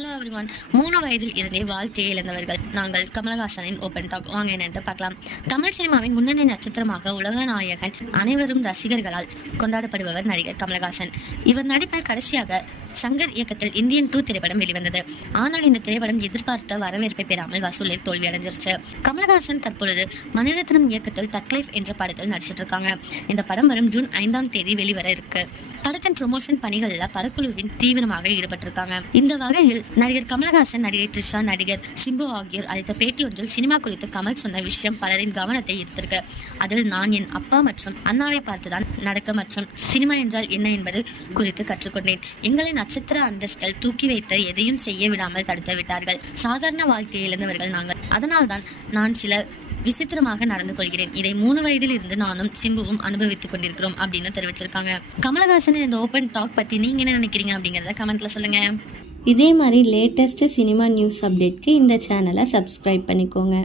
Hello everyone. 3 வயதில் இருந்தே வாழ்க்கையை இழந்தவர்கள் நாங்கள். கமலஹாசனின் ஓப்பன் டாக் வாங்க என்னென்று பார்க்கலாம். தமிழ் சினிமாவின் முன்னணி நட்சத்திரமாக உலக நாயகன் அனைவரும் ரசிகர்களால் கொண்டாடப்படுபவர் நடிகர் கமலஹாசன். இவர் நடிப்பில் கடைசியாக சங்கர் இயக்கத்தில் இந்தியன் 2 திரைப்படம் வெளிவந்தது. ஆனால் இந்த திரைப்படம் எதிர்பார்த்த வரவேற்பை பெறாமல் வசூலில் தோல்வி அடைஞ்சிருச்சு. கமலஹாசன் தற்பொழுது மணிரத்னம் இயக்கத்தில் தக் லைஃப் என்ற படத்தில் நடிச்சிட்டு இருக்காங்க. இந்த படம் வரும் ஜூன் 5ஆம் தேதி வெளிவர இருக்கு. படத்தின் ப்ரொமோஷன் பணிகள்ல படக்குழுவின் தீவிரமாக ஈடுபட்டிருக்காங்க. இந்த வகையில் நடிகர் கமலஹாசன், நடிகை த்ரிஷா, நடிகர் சிம்பு ஆகியோர் அளித்த பேட்டி ஒன்றில் சினிமா குறித்து கமல் சொன்ன விஷயம் பலரின் கவனத்தை ஈர்த்திருக்கு. அதில் நான் என் அப்பா மற்றும் அண்ணாவை பார்த்துதான் நடக்க மற்றும் சினிமா என்றால் என்ன என்பது குறித்து கற்றுக்கொண்டேன். எங்களை நட்சத்திர அந்தஸ்தில் தூக்கி வைத்து எதையும் செய்ய விடாமல் தடுத்து விட்டார்கள். சாதாரண வாழ்க்கையை இழந்தவர்கள் நாங்கள். அதனால்தான் நான் சில விசித்திரமாக நடந்து கொள்கிறேன். இதை 3 வயதில் இருந்து நானும் சிம்புவும் அனுபவித்துக் கொண்டிருக்கிறோம் அப்படின்னு தெரிவிச்சிருக்காங்க. கமலஹாசன் இந்த ஓப்பன் டாக் பத்தி நீங்க என்ன நினைக்கிறீங்க அப்படிங்கறத கமெண்ட்ல சொல்லுங்க. இதே மாதிரி லேட்டஸ்ட் சினிமா நியூஸ் அப்டேட்க்கு இந்த சேனலை சப்ஸ்கிரைப் பண்ணிக்கோங்க.